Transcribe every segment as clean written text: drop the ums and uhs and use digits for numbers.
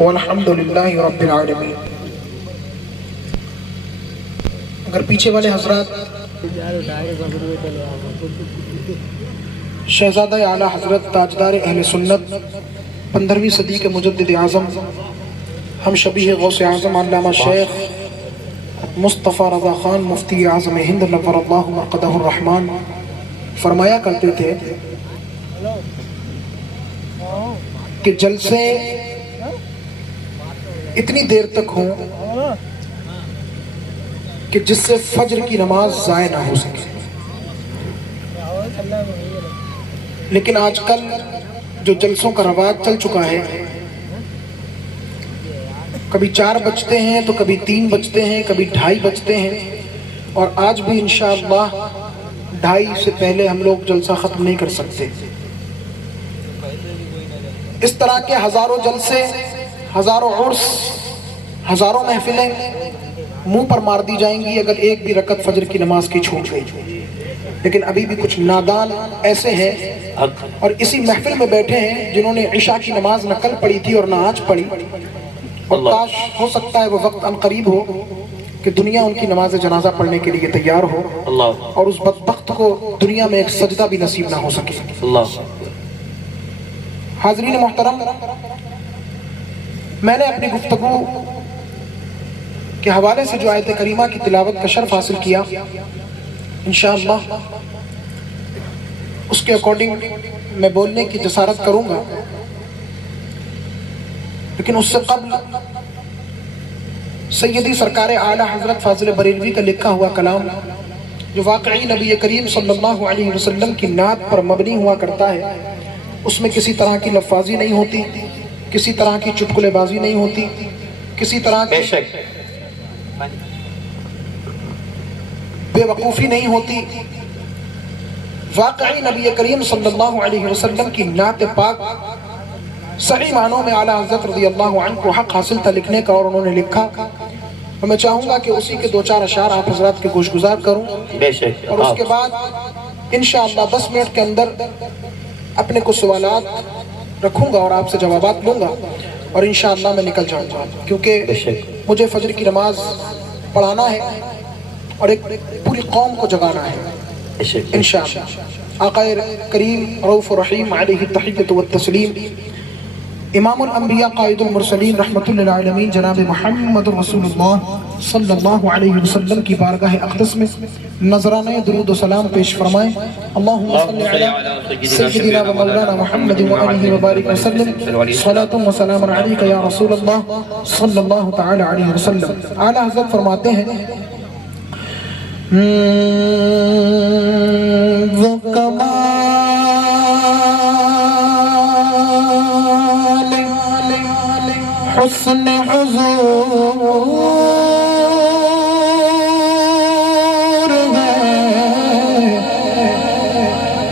والحمد للہ رب العالمین۔ اگر پیچھے والے حضرات شہزادہ اعلیٰ حضرت تاجدار اہل سنت 15ویں صدی کے مجدد اعظم ہم شبیہ غوث اعظم علامہ شیخ مصطفیٰ رضا خان مفتی اعظم ہند نور اللہ مرقدہ الرحمن فرمایا کرتے تھے کہ جلسے اتنی دیر تک ہوں کہ جس سے فجر کی نماز ضائع نہ ہو سکے، لیکن آج کل جو جلسوں کا رواج چل چکا ہے، کبھی 4 بجتے ہیں تو کبھی 3 بجتے ہیں، کبھی 2:30 بجتے ہیں، اور آج بھی انشاءاللہ 2:30 سے پہلے ہم لوگ جلسہ ختم نہیں کر سکتے۔ اس طرح کے ہزاروں جلسے، ہزاروں عرس، ہزاروں محفلیں منہ پر مار دی جائیں گی اگر ایک بھی رکعت فجر کی نماز کی چھوٹ گئی۔ لیکن ابھی بھی کچھ نادان ایسے ہیں اور اسی محفل میں بیٹھے ہیں جنہوں نے عشاء کی نماز نہ کل پڑھی تھی اور نہ آج پڑھی، اور کاش ہو سکتا ہے وہ وقت ان قریب ہو کہ دنیا ان کی نماز جنازہ پڑھنے کے لیے تیار ہو اور اس بدبخت کو دنیا میں ایک سجدہ بھی نصیب نہ ہو سکے۔ حاضرین محترم، میں نے اپنی گفتگو کے حوالے سے جو آیت کریمہ کی تلاوت کا شرف حاصل کیا، انشاءاللہ اس کے اکارڈنگ میں بولنے کی جسارت کروں گا، لیکن اس سے قبل سیدی سرکار اعلیٰ حضرت فاضل بریلوی کا لکھا ہوا کلام جو واقعی نبی کریم صلی اللہ علیہ وسلم کی نعت پر مبنی ہوا کرتا ہے، اس میں کسی طرح کی لفاظی نہیں ہوتی، کسی طرح کی چٹکلے بازی نہیں ہوتی، کسی طرح کی بے وقوفی نہیں ہوتی۔ واقعی نبی کریم صلی اللہ علیہ وسلم کی نعت پاک صحیح معنوں میں اعلیٰ حضرت رضی اللہ عنہ کو حق حاصل تھا لکھنے کا، اور انہوں نے لکھا، اور میں چاہوں گا کہ اسی کے 2-4 اشعار آپ حضرات کے گوش گزار کروں، اور اس کے بعد انشاءاللہ 10 منٹ کے اندر اپنے کو سوالات رکھوں گا اور آپ سے جوابات لوں گا، اور انشاءاللہ میں نکل جاؤں گا، کیونکہ مجھے فجر کی نماز پڑھانا ہے اور ایک پوری قوم کو جگانا ہے انشاءاللہ۔ آقا کریم رؤوف رحیم علیہ التحیۃ والتسلیم، امام الانبیاء قائد المرسلین رحمت للعالمین جناب محمد رسول اللہ صلی اللہ علیہ وسلم کی بارگاہ اقدس میں نذرانہ درود و سلام پیش فرمائیں۔ اللہم صلی علی سیدنا و مولانا محمد و آلہ وبارک وسلم، صلاۃ و سلام علیک یا رسول اللہ صلی اللہ تعالی علیہ وسلم۔ اعلیٰ حضرت فرماتے ہیں وہ کمال حسن حضور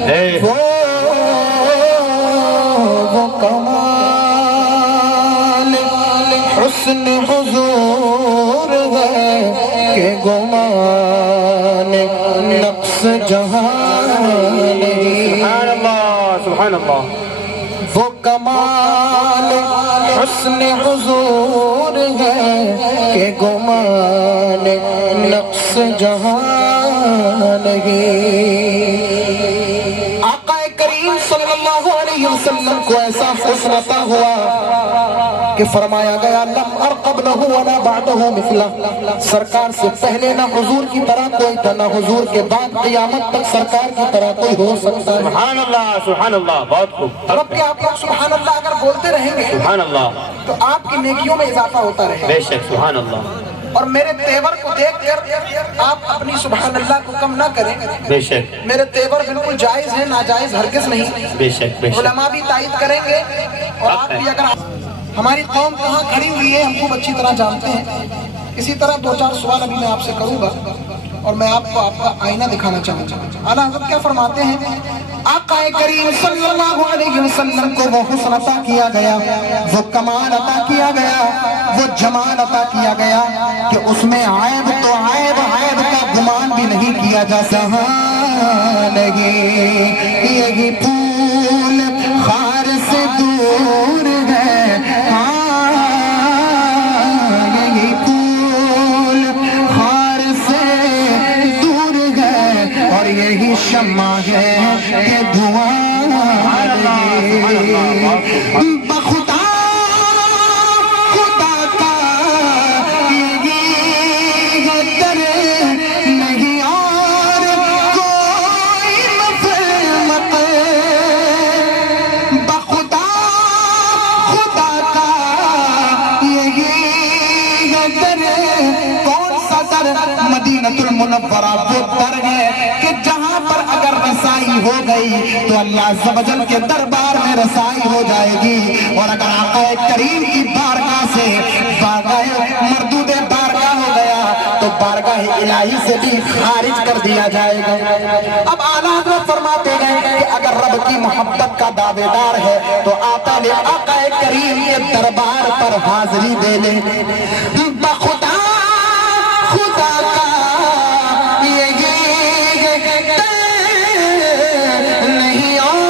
ہے، وہ کمال حسن حضور ہے کہ گمان نقص جہان سبحان اللہ سبحان اللہ۔ وہ کمال حسن حضور ہے کہ گمان نقص جہان آقا کریم صلی اللہ علیہ وسلم کو ایسا حسن عطا ہوا کہ فرمایا گیا لم ار قبلہ ولا بعدہ مثلہ، سرکار سے پہلے نہ حضور کی طرح کوئی تھا، نہ حضور کے بعد قیامت تک سرکار کی طرح کوئی ہو سکتا ہے۔ سبحان اللہ سبحان اللہ، بہت خوب۔ رب کے آپ لوگ سبحان اللہ اگر بولتے رہیں گے سبحان اللہ تو آپ کی نیکیوں میں اضافہ ہوتا رہے، بے شک سبحان اللہ، اور میرے تیور کو دیکھ کر آپ اپنی سبحان اللہ کو کم نہ کریں۔ بے شک میرے تیور بالکل جائز ہیں، ناجائز ہرگز نہیں۔ بے شک بے شک، علماء بھی تائید کریں گے، اور آپ بھی۔ اگر ہماری قوم کہاں کھڑی ہوئی ہے ہم خوب اچھی طرح جانتے ہیں۔ اسی طرح 2-4 سوال ابھی میں آپ سے کروں گا، اور میں آپ کو آپ کا آئینہ دکھانا چاہوں گا۔ اعلیٰ حضرت کیا فرماتے ہیں؟ آقا کریم صلی اللہ علیہ وسلم کو وہ حسن عطا کیا گیا، وہ کمال عطا کیا گیا، وہ جمال عطا کیا گیا کہ اس میں عیب تو عیب کا گمان بھی نہیں کیا جا سکتا۔ یہی پھول خار سے دور ہے، شمع ہے کہ دھواں بخدا خدا کا یہ در نہیں اور کوئی مفہمت بخدا خدا کا یہ در کون سا در مدینۃ المنورہ وہ در ہے کہ جہاں پر اگر رسائی ہو گئی تو اللہ عز و جل کے دربار میں رسائی ہو جائے گی، اور اگر آقا کریم کی بارگاہ سے بارگاہ مردود بارگاہ ہو گیا تو بارگاہ الہی سے بھی خارج کر دیا جائے گا۔ اب اعلیٰ حضرت فرماتے ہیں کہ اگر رب کی محبت کا دعوے دار ہے تو آقا نے آقا کریم کے دربار پر حاضری دے لے۔ بخدا خدا کا نہیں اور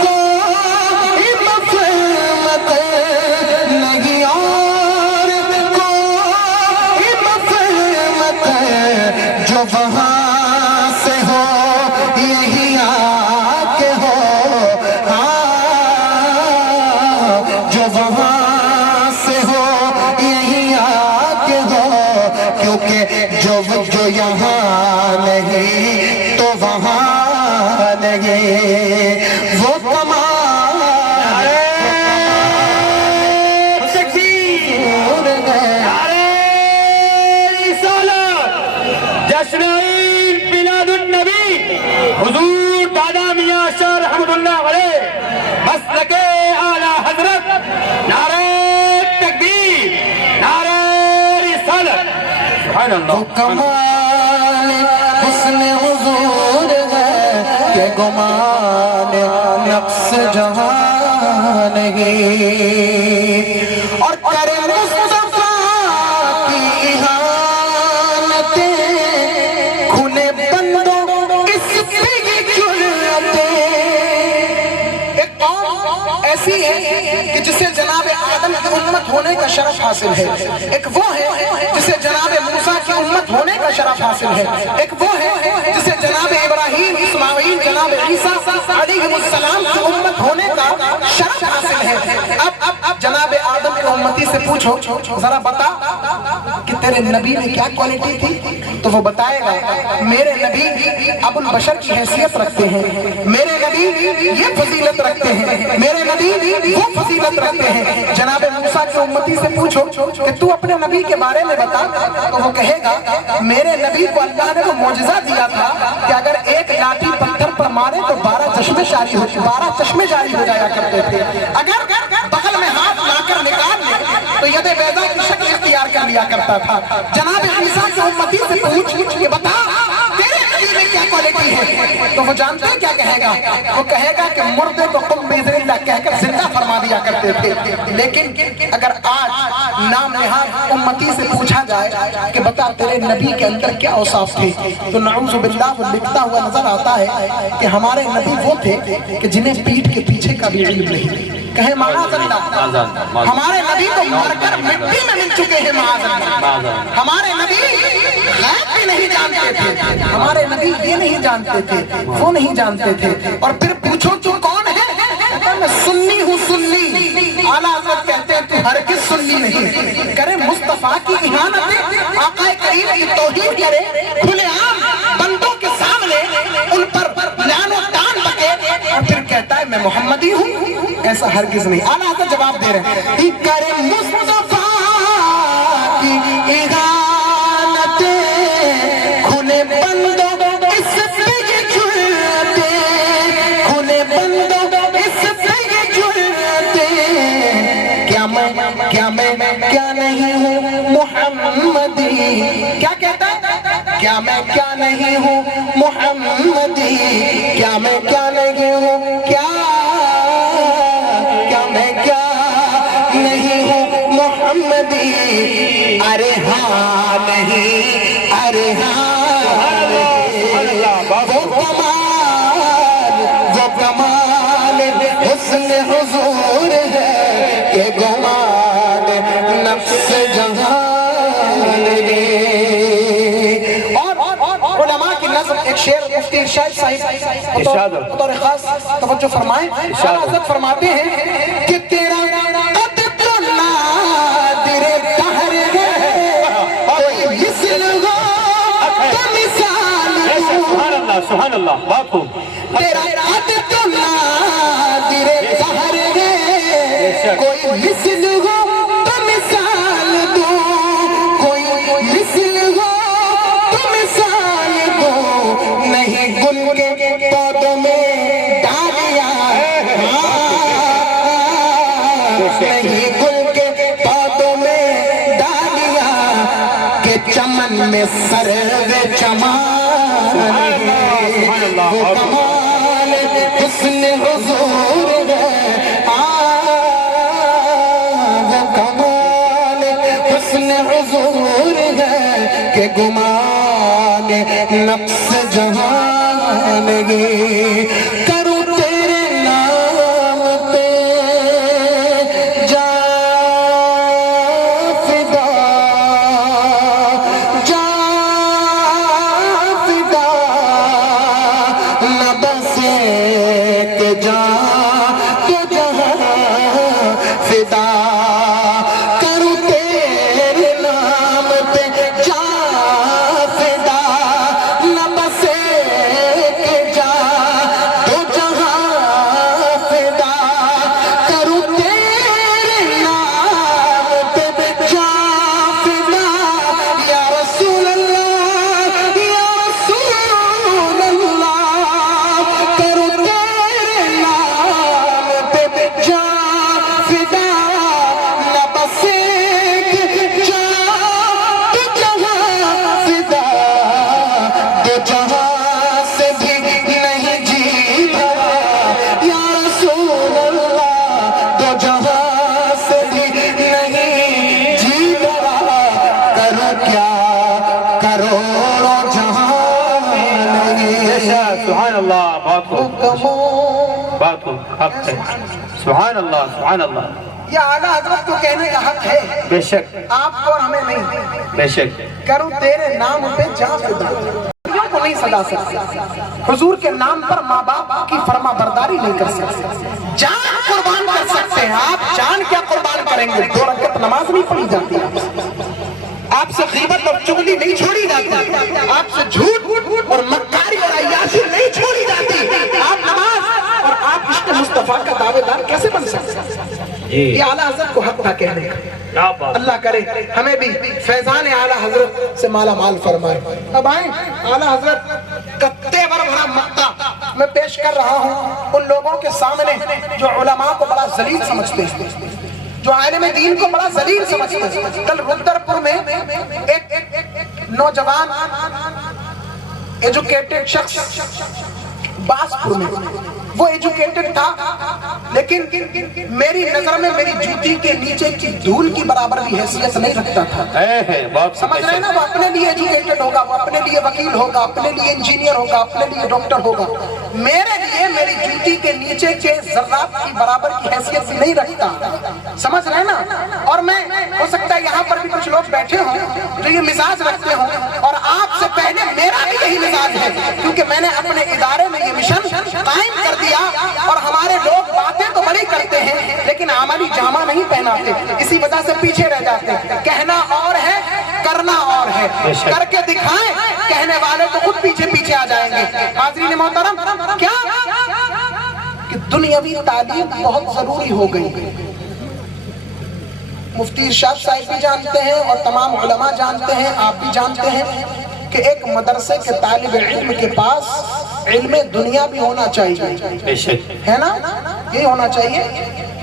کوئی مفہمت نہیں اور کوئی مفہمت جو وہاں سے ہو یہی آ کے ہو، جو وہاں سے ہو یہی آ کے ہو، کیونکہ جو یہاں نہیں تو وہاں نہیں، وہ کمال جشن عید میلاد النبی حضور دادا میاں شاہ رحمت اللہ علیہ مسلک اعلیٰ حضرت، نعرہ تکبیر، نعرہ رسالت، سبحان اللہ۔ کمال حسن حضور ہے کہ گمان نقص جہاں نہیں، اور کرے مصطفیٰ کی احانتیں کھلے بندوں اس پہ جرأتیں۔ ایک قوم ایسی ہے کہ جسے جناب آدم کی امت ہونے کا شرف حاصل ہے، ایک وہ ہے جسے جناب موسیٰ کی امت ہونے کا شرف حاصل ہے، ایک وہ ہے جسے جناب ابراہیم، اسماعیل، جناب عیسیٰ علیہ السلام کی امت ہونے کا شرف حاصل ہے۔ اب جناب آدم کے امتی سے پوچھو ذرا بتا کہ تیرے نبی میں کیا کوالٹی تھی، تو وہ بتائے گا میرے نبی ابو البشر کی حیثیت رکھتے ہیں، میرے نبی یہ فضیلت رکھتے ہیں، میرے نبی وہ فضیلت رکھتے ہیں۔ جناب موسیٰ کی امتی سے پوچھو کہ تو اپنے نبی کے بارے میں بتا، تو وہ کہے گا میرے نبی کو اللہ نے وہ معجزہ دیا تھا کہ اگر ایک لاٹھی پتھر پر مارے تو 12 چشمے جاری ہو جایا کرتے تھے، اگر بغل میں ہاتھ لا کر نکال لے تو ید بیضا کی شکل اختیار کر لیا کرتا تھا۔ جناب عیسیٰ کی امتی سے پوچھ کہ بتا تیرے نبی میں کیا کوالٹی ہے، تو وہ جانتے ہیں کیا کہے گا، وہ کہے گا کہ مردے کو قم بإذن اللہ کہہ کر زندہ فرما دیا کرتے تھے۔ لیکن اگر آج نام نہاد امتی سے پوچھا جائے کہ بتا تیرے نبی کے اندر کیا اوصاف تھے، تو نعوذ باللہ وہ لکھتا ہوا نظر آتا ہے کہ ہمارے نبی وہ تھے کہ جنہیں پیٹھ کے پیچھے کا بھی علم نہیں، کہیں معاذ اللہ، ہمارے نبی تو مر کر مٹی میں مل چکے ہیں، معاذ اللہ، ہمارے نبی غیب بھی نہیں جانتے تھے، ہمارے نبی یہ نہیں جانتے تھے، وہ نہیں جانتے تھے۔ اور پھر پوچھو تو کون ہے، کہتا میں سنی ہوں، سنی۔ اعلیٰ حضرت کہتے ہیں تو ہرگز سنی نہیں، کرے مصطفیٰ کی احانت، آقا کریم کی توہین کرے کھلے عام بندوں کے سامنے، ان پر لعن و طعن بکے، اور پھر کہتا ہے میں محمدی ہوں، ایسا ہرگز نہیں۔ اعلیٰ حضرت جواب دے رہے ہیں کرے مصطفیٰ کی احانت کھلے بندوں اس پہ یہ جرأتیں، کھلے بندوں اس پہ یہ جرأتیں، کیا نہیں ہوں محمدی، کیا کہتا ہے کیا میں کیا نہیں ہوں محمدی، کیا میں کیا نہیں ہوں، کیا میں کیا نہیں ہوں محمدی، ارے ہاں نہیں، ارے ہاں وہ کمال حسن حضور ہے کہ گمان نفس جہان۔ اور علماء کی نظم ایک شعر مفتی شاہد صاحب بطور خاص توجہ فرمائیں. اعلیٰ حضرت فرماتے ہیں کہ تیرا قد تو نادر دہر ہے کوئی مثل ہو تو مثال ہو. سبحان اللہ بات خوب. تیرا قد تو نادر دہر ہے کوئی مثل ہو تو مثال دو کوئی مثل ہو تو مثال دو. نہیں گل کے پودوں میں ڈالیاں نہیں گل کے پودوں میں ڈالیاں کہ چمن میں سرو چمان وہ کمال حسن حضور ہے وہ کمال حسن حضور ہے کہ گمان نفس جہان گے. کروں تیرے نام پہ جا فدا جا فدا نہ بس ایک جا تو جہاں فدا. کروں تیرے نام پہ جا فدا نہ بس ایک جا تو جہاں فدا. کروں تیرے نام پہ جا فدا یا رسول اللہ یا رسول اللہ. کروں تیرے نام پہ جا فدا نہ بس ایک جا تو جہاں فدا. دو جہاں سے بھی نہیں جی بھرا یا رسول اللہ دو جہاں سے بھی نہیں جی بھرا. کرو کیا کروڑوں جہاں سبحان اللہ بات خوب بات خوب. حق ہے. سبحان اللہ سبحان اللہ. یہ اعلیٰ حضرت کو کہنے کا حق ہے بے شک آپ کو اور ہمیں نہیں. بے شک. کروں تیرے نام پہ جا فدا کو نہیں صدا سکتے. حضور کے نام پر ماں باپ کی فرما برداری نہیں کر سکتے. جان قربان کر سکتے ہیں آپ. جان کیا قربان کریں گے؟ 2 رکعت نماز نہیں پڑھی جاتی آپ سے غیبت اور چغلی نہیں چھوڑی جاتی آپ سے جھوٹ اور مکاری اور عیاشی نہیں چھوڑی جاتی. آپ نماز اور آپ عشق مصطفیٰ کا دعوے دار کیسے بن سکتے ہیں؟ یہ اعلیٰ حضرت کو حق تھا کہنے کا. اللہ کرے ہمیں بھی فیضان اعلیٰ حضرت سے مالا مال فرمائے. اب آئیں اعلیٰ حضرت کا تیور بھرا مقطع میں پیش کر رہا ہوں ان لوگوں کے سامنے جو علماء کو بڑا ذلیل سمجھتے ہیں جو عالم دین کو بڑا ذلیل سمجھتے ہیں. کل رودرپور میں ایک نوجوان ایجوکیٹڈ شخص باسپور میں وہ ایجوکیٹڈ تھا لیکن میری نظر میں میری جوتی کے نیچے کی دھول کی برابر بھی حیثیت نہیں رکھتا تھا. سمجھ رہے ہیں نا؟ وہ اپنے لیے ایجوکیٹڈ ہوگا وہ اپنے لیے وکیل ہوگا اپنے لیے انجینئر ہوگا اپنے لیے ڈاکٹر ہوگا. میرے لیے میری جوتی کے نیچے کے ذرات کی برابر کی حیثیت نہیں رکھتا. سمجھ رہے ہیں نا؟ اور میں ہو سکتا ہے یہاں پر بھی کچھ لوگ بیٹھے ہوں جو یہ مزاج رکھتے ہوں اور آپ سے پہلے میرا بھی یہی مزاج ہے کیونکہ میں نے اپنے ادارے میں یہ مشن قائم کر دیا اور ہمارے لوگ باتیں تو بڑی کرتے ہیں لیکن عملی جامہ نہیں پہناتے. اسی وجہ سے پیچھے رہ جاتے ہیں. کہنا اور ہے کرنا اور ہے. کر کے دکھائیں کہنے والے تو خود پیچھے پیچھے آ جائیں گے. حاضرین محترم کیا کہ دنیاوی تعلیم بہت ضروری ہو گئی. مفتی ارشاد صاحب بھی جانتے ہیں اور تمام علماء جانتے ہیں آپ بھی جانتے ہیں کہ ایک مدرسے کے طالب علم کے پاس علم دنیا بھی ہونا چاہیے ہے نا؟ یہی ہونا چاہیے.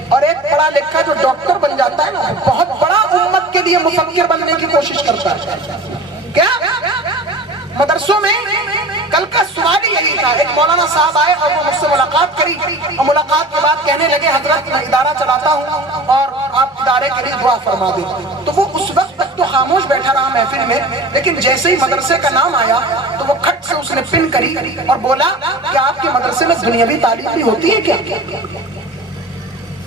اور ایک پڑھا لکھا جو ڈاکٹر بن جاتا ہے نا بہت بڑا امت کے لیے مفکر بننے کی کوشش کرتا ہے. کیا مدرسوں میں کل کا سوال ہی یہی تھا. ایک مولانا صاحب آئے اور وہ مجھ سے ملاقات کری اور ملاقات کے بعد کہنے لگے حضرت میں ادارہ چلاتا ہوں اور آپ ادارے کے لیے دعا فرما دیں. تو وہ اس وقت تک تو خاموش بیٹھا رہا محفل میں لیکن جیسے ہی مدرسے کا نام آیا تو وہ کھٹ سے اس نے پن کری اور بولا کہ آپ کے مدرسے میں دنیاوی تعلیم بھی ہوتی ہے کیا؟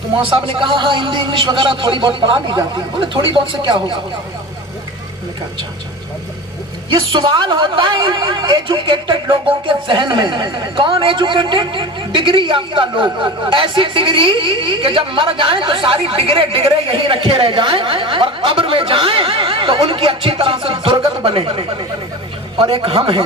تو مولانا صاحب نے کہا ہاں ہندی انگلش وغیرہ تھوڑی بہت پڑھا لی جاتی ہے. بولے تھوڑی بہت سے کیا ہوگا؟ یہ سوال ہوتا ہے ایجوکیٹڈ لوگوں کے ذہن میں. کون ایجوکیٹڈ؟ ڈگری یافتہ لوگ. ایسی ڈگری کہ جب مر جائیں تو ساری ڈگرے یہی رکھے رہ جائیں اور قبر میں جائیں تو ان کی اچھی طرح سے درگت بنے. اور ایک ہم ہیں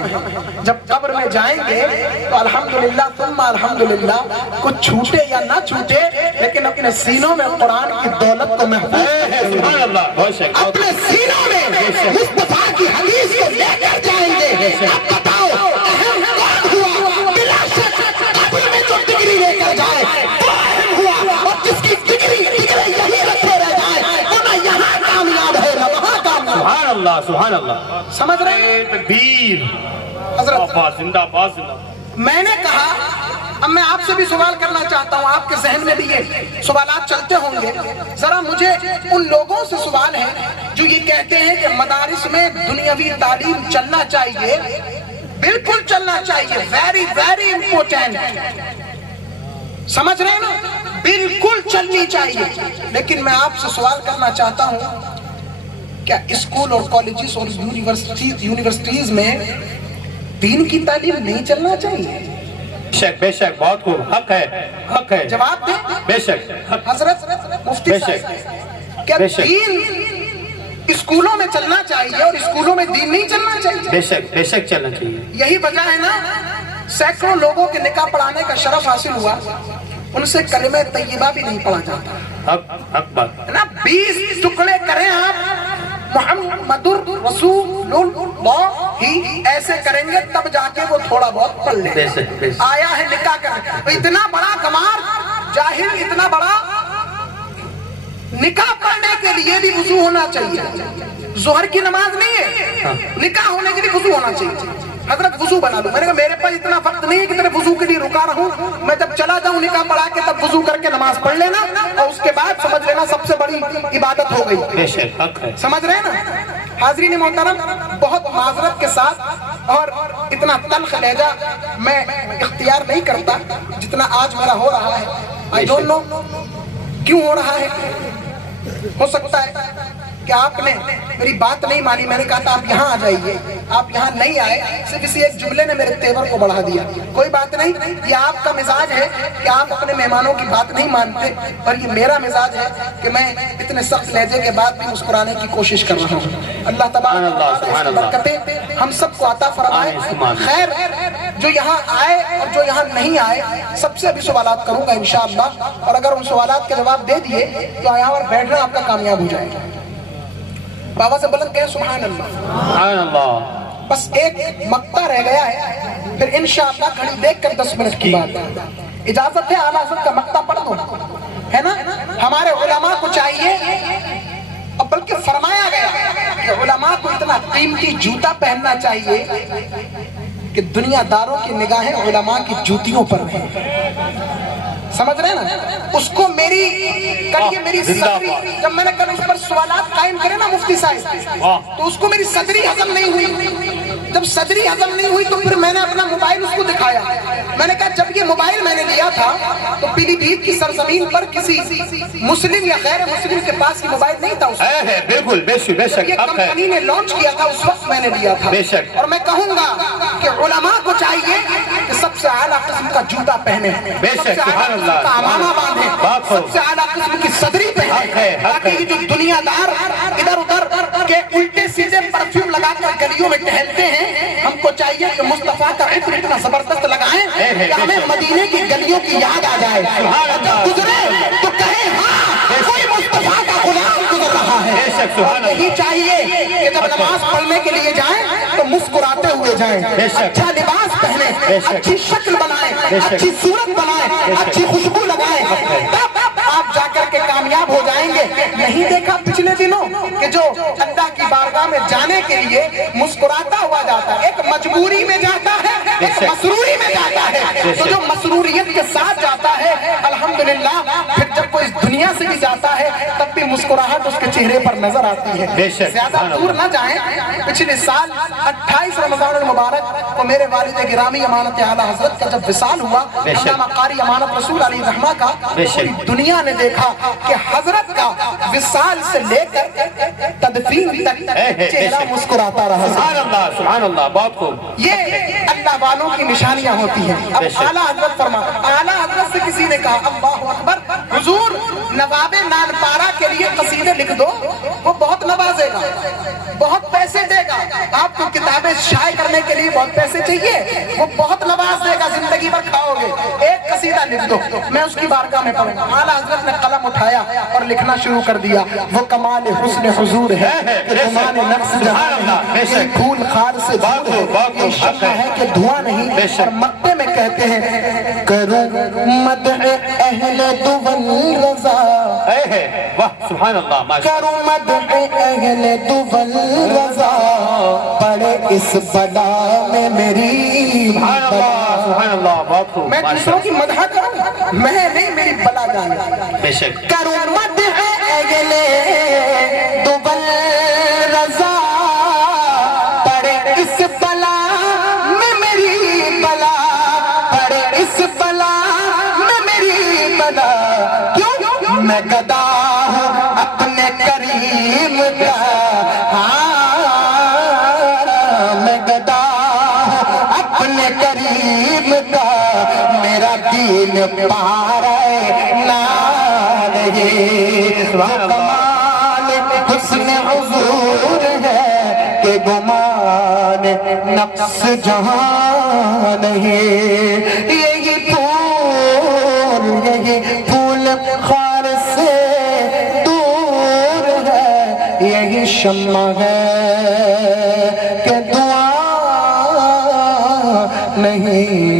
جب قبر میں جائیں گے تو الحمدللہ ثم الحمدللہ کچھ چھوٹے یا نہ چھوٹے لیکن اپنے سینوں میں قرآن کی دولت کو محفوظ اپنے سینوں میں مصطفیٰ کی حدیث کو لے کر جائیں گے. اب بتاؤ اہم کون ہوا؟ بلا شک قبر میں جو ڈگری لے کر جائے وہ اہم ہوا، اور جس کی ڈگری یہی رکھے رہ جائے وہ نہ یہاں کامیاب ہے نہ وہاں کامیاب. سبحان اللہ سبحان اللہ. سمجھ رہے ہیں؟ تکبیر. حضرت زندہ باد زندہ. میں نے کہا اب میں آپ سے بھی سوال کرنا چاہتا ہوں، آپ کے ذہن میں بھی یہ سوالات چلتے ہوں گے. ذرا مجھے ان لوگوں سے سوال ہے جو یہ کہتے ہیں کہ مدارس میں دنیاوی تعلیم چلنا چاہیے. بالکل چلنا چاہیے، ویری ویری امپورٹینٹ. سمجھ رہے ہیں نا؟ بالکل چلنی چاہیے. لیکن میں آپ سے سوال کرنا چاہتا ہوں کیا اسکول اور کالجز اور یونیورسٹیز میں دین کی تعلیم نہیں چلنا چاہیے؟ بے شک بہت خوب. حق ہے حق ہے. جواب دیں. بے شک. حضرت مفتی صاحب کیا دین اسکولوں میں چلنا چاہیے اور اسکولوں میں دین نہیں چلنا چاہیے؟ بے شک چلنا چاہیے. یہی وجہ ہے نا سینکڑوں لوگوں کے نکاح پڑھانے کا شرف حاصل ہوا، ان سے کلمہ طیبہ بھی نہیں پڑھا جاتا. حق بات نا 20 ٹکڑے کریں آپ محمد رسول اللہ ہی ایسے کریں گے تب جا کے وہ تھوڑا بہت پڑھ لیں. آیا ہے نکاح کرنے. اتنا بڑا گمار جاہل، اتنا بڑا نکاح پڑھنے کے لیے بھی وضو ہونا چاہیے. ظہر کی نماز نہیں ہے، نکاح ہونے کے لیے وضو ہونا چاہیے. حضرت وضو بنا لو. میں نے کہا میرے پاس اتنا وقت نہیں ہے کہ تیرے وضو کے لیے رکا رہوں. میں جب چلا جاؤں نکاح پڑھا کے تب وضو کر کے نماز پڑھ لینا اور اس کے بعد سمجھ لینا سب سے بڑی عبادت ہو گئی. سمجھ رہے ہیں نا؟ حاضرین محترم، بہت معذرت کے ساتھ اور اتنا تلخ لہجہ میں اختیار نہیں کرتا جتنا آج میرا ہو رہا ہے. I don't know کیوں ہو رہا ہے. ہو سکتا ہے کہ آپ نے میری بات نہیں مانی. میں نے کہا تھا آپ یہاں آ جائیے، آپ یہاں نہیں آئے. صرف اسی ایک جملے نے میرے تیور کو بڑھا دیا. کوئی بات نہیں، یہ آپ کا مزاج ہے کہ آپ اپنے مہمانوں کی بات نہیں مانتے، اور یہ میرا مزاج ہے کہ میں اتنے سخت لہجے کے بعد بھی مسکرانے کی کوشش کر رہا ہوں. اللہ تبارک و تعالی اس کی برکتیں ہم سب کو عطا فرمائے. خیر، جو یہاں آئے اور جو یہاں نہیں آئے سب سے ابھی سوالات کروں گا انشاءاللہ، اور اگر ان سوالات کے جواب دے دیے تو یہاں پر بیٹھنا آپ کا کامیاب ہو جائے گا. بابا سے بلند کہیں سبحان اللہ. سبحان اللہ. بس ایک مقطع رہ گیا ہے، پھر انشاءاللہ گھڑی دیکھ کر 10 منٹ کی بات. اجازت ہے اعلیٰ حضرت کا مقطع پڑھ دو، ہے نا؟ ہمارے علماء کو چاہیے، اور بلکہ فرمایا گیا کہ علماء کو اتنا قیمتی جوتا پہننا چاہیے کہ دنیا داروں کی نگاہیں علماء کی جوتیوں پر ہیں. سمجھ رہے ہیں نا؟ اس کو میری صدری، جب میں نے کل اس پر سوالات قائم کرے نا مفتی صاحب، تو اس کو میری صدری ہضم نہیں ہوئی. جب صدری ہضم نہیں ہوئی تو پھر میں نے اپنا موبائل اس کو دکھایا. میں نے کہا جب یہ موبائل میں نے لیا تھا تو پیلی بھیت کی سرزمین پر کسی مسلم یا غیر مسلم کے پاس یہ موبائل نہیں تھا. بالکل بے شک یہ کمپنی نے لانچ کیا تھا، اس وقت میں نے لیا تھا. اور میں کہوں گا کہ علماء کو چاہیے کہ سب سے اعلیٰ قسم کا جوتا پہنے، سب سے اعلیٰ قسم کا امامہ باندھے، سب سے اعلیٰ قسم کی صدری پہنے، تاکہ یہ جو دنیا دار ادھر ادھر کے الٹے سیدھے پرفیوم لگا کر گلیوں میں ٹہلتے ہیں، ہم کو چاہیے کہ مصطفیٰ کا عطر اتنا زبردست لگائیں کہ ہمیں مدینے کی گلیوں کی یاد آ جائے. جب گزرے تو کہیں ہاں کوئی مصطفیٰ کا غلام گزر رہا ہے. یہی چاہیے کہ جب نماز پڑھنے کے لیے جائیں تو مسکراتے ہوئے جائیں، اچھا لباس پہنیں، اچھی شکل بنائیں، اچھی صورت بنائیں، اچھی خوشبو لگائیں، تب آپ جا کر کے کامیاب ہو جائیں گے. نہیں دیکھا پچھلے دنوں کہ جو اللہ کی بارگاہ میں جانے کے لیے مسکراتا ہوا جاتا ہے، ایک مجبوری میں جاتا ہے مسروری میں جاتا ہے. تو جو مسروریت کے ساتھ جاتا ہے الحمدللہ پھر جب کوئی اس دنیا سے بھی جاتا ہے تب بھی مسکراہٹ اس کے چہرے پر نظر آتی ہے. زیادہ دور نہ جائیں, پچھلے سال 28 رمضان المبارک کو میرے والد گرامی امانت اعلیٰ حضرت کا جب وصال ہوا, علامہ قاری امانت رسول علیہ الرحمہ کا, پوری دنیا نے دیکھا کہ حضرت کا وصال سے لے کر تدفین تک چہرہ مسکراتا رہا. سبحان اللہ, سبحان اللہ, بہت خوب. یہ اللہ والوں کی نشانیاں ہوتی ہیں. اب اعلیٰ حضرت اعلیٰ حضرت سے کسی نے کہا اللہ اکبر, حضور نواب نان پارا کے لیے قصیدے لکھ دو, وہ بہت نوازے گا, بہت پیسے دے گا. آپ کو کتابیں شائع کرنے کے لیے بہت پیسے چاہیے, وہ بہت نواز دے گا, زندگی بھر کھاؤ گے, ایک قصیدہ لکھ دو, میں اس کی بارگاہ میں پڑھوں گا. اعلیٰ حضرت نے قلم اٹھایا اور لکھنا شروع کر دیا. وہ کمال حسن حضور ہے کہ کمال نقص جہاں ہے, یہ پھول خار سے دور ہے, یہ شمع ہے کہ دھواں نہیں. اور مکے میں کہتے ہیں کروں مدح اہل دول رضا, واہ سبحان اللہ, کروں مدح اہل دول رضا, پڑے اس بلا میں میری بلا. سبحان اللہ, بہت خوب. میں دوسروں کی مدح کروں, میں نہیں, میری بلا جانے. بے شک. کروں مدح اہل دول رضا, پڑے اس بلا میں میری بلا, پڑے اس بلا میں میری بلا. کیوں میں گدا ہوں اپنے کریم کا, میں گدا ہوں اپنے کریم کا, میرا دین پارے نال ہے. کمال حسن حضور ہے کہ گمان نقص جہاں نہیں. یہی پھول خار سے دور ہے, یہی شمع ہے کہ دعا نہیں